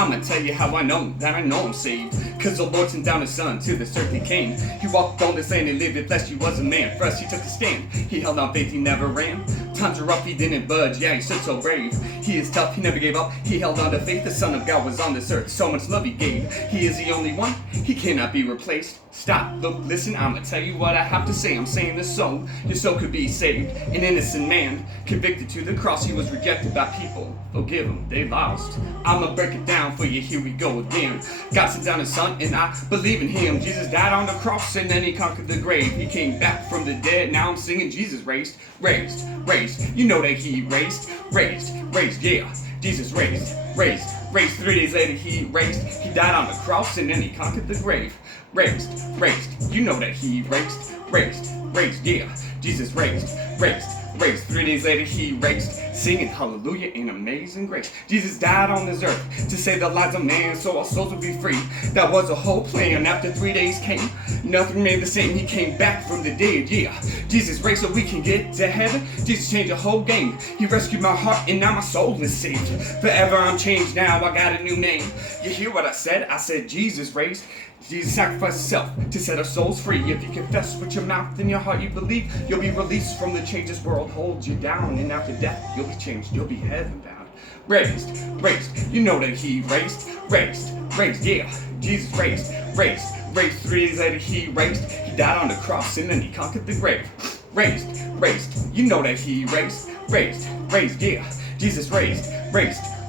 I'ma tell you how I know that I know I'm saved. Cause the Lord sent down his son to this earth he came. He walked on this land and lived in flesh, he was a man. For us he took a stand, he held on faith, he never ran. Times were rough, he didn't budge, yeah he stood so brave. He is tough, he never gave up, he held on to faith. The Son of God was on this earth, so much love he gave. He is the only one, he cannot be replaced. Stop, look, listen, I'ma tell you what I have to say. I'm saying this so your soul could be saved. An innocent man, convicted to the cross, he was rejected by people. Forgive him, they lost. I'ma break it down for you, here we go again. God sent down his son and I believe in him. Jesus died on the cross and then he conquered the grave. He came back from the dead, now I'm singing Jesus raised. You know that he raised, yeah. Jesus raised. 3 days later he raised. He died on the cross and then he conquered the grave. Raised, you know that he raised, yeah. Jesus raised. 3 days later he raised, singing hallelujah in amazing grace. Jesus died on this earth to save the lives of man, so our souls would be free. That was a whole plan. After 3 days came, nothing remained the same. He came back from the dead, yeah. Jesus raised so we can get to heaven. Jesus changed the whole game. He rescued my heart and now my soul is saved. Forever I'm changed now, I got a new name. You hear what I said? I said Jesus raised. Jesus sacrificed himself to set our souls free. If you confess with your mouth and your heart you believe, you'll be released from the chains this world holds you down. And after death, you'll be changed, you'll be heaven bound. Raised, you know that he raised, yeah. Jesus raised. 3 days later he raised. He died on the cross and then he conquered the grave. Raised, you know that he raised, yeah. Jesus raised.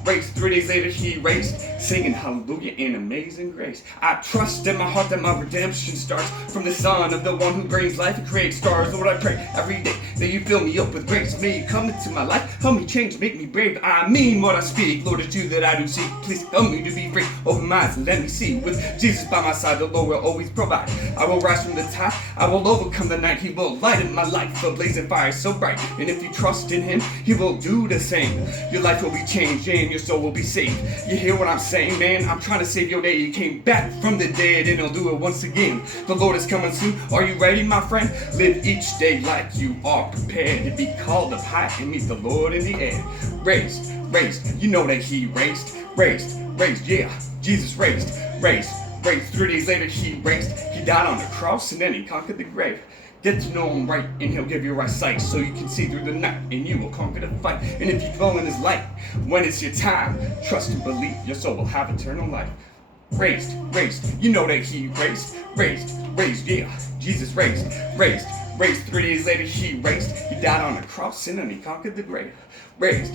3 days later he raised, singing hallelujah in amazing grace. I trust in my heart that my redemption starts from the Son of the one who brings life and creates stars. Lord, I pray every day that you fill me up with grace. May you come into my life, help me change, make me brave. I mean what I speak, Lord, it's you that I do seek. Please help me to be free, open my eyes and let me see. With Jesus by my side, the Lord will always provide. I will rise from the top, I will overcome the night. He will light up my life, a blazing fire so bright. And if you trust in him, he will do the same. Your life will be changed and your soul will be saved. You hear what I'm saying, man? I'm trying to save your day. You came back from the dead and he'll do it once again. The Lord is coming soon. Are you ready, my friend? Live each day like you are prepared to be called up high and meet the Lord in the air. Raised, you know that he raised, yeah. Jesus raised. 3 days later he raised. He died on the cross and then he conquered the grave. Get to know him right and he'll give you right sight so you can see through the night and you will conquer the fight. And if you fall in his light, when it's your time, trust and believe your soul will have eternal life. Raised, you know that he raised, yeah. Jesus raised. 3 days later he raised. He died on the cross and then he conquered the grave. Raised,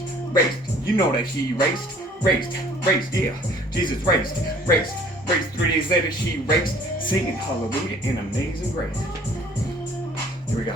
you know that he raised, yeah. Jesus raised. 3 days later he raised, singing hallelujah in amazing grace. Here we go.